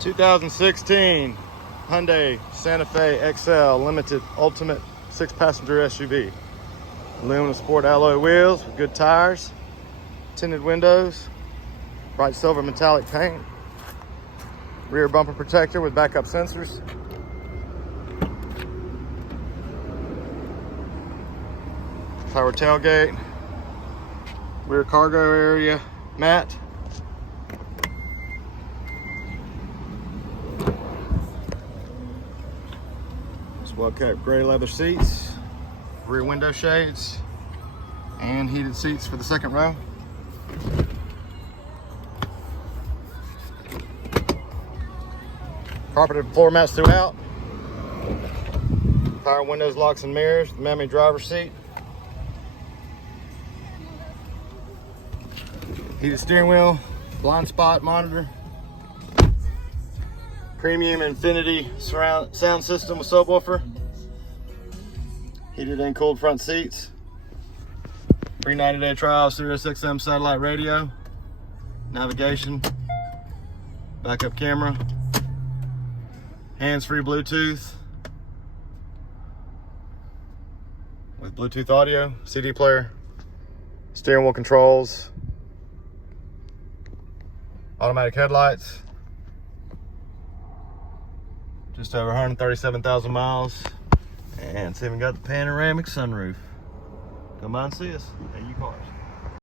2016 Hyundai Santa Fe XL Limited Ultimate 6-passenger SUV. Aluminum sport alloy wheels with good tires, tinted windows, bright silver metallic paint, rear bumper protector with backup sensors, power tailgate, rear cargo area mat, well-kept gray leather seats, rear window shades, and heated seats for the second row. Carpeted floor mats throughout. Power windows, locks, and mirrors. The memory driver's seat. Heated steering wheel, blind spot monitor. Premium Infinity surround sound system with subwoofer. Heated and cooled front seats. Free 90-day trial, Sirius XM satellite radio. Navigation. Backup camera. Hands-free Bluetooth. With Bluetooth audio, CD player. Steering wheel controls. Automatic headlights. Just over 137,000 miles. And it's even got the panoramic sunroof. Come by and see us at U Cars.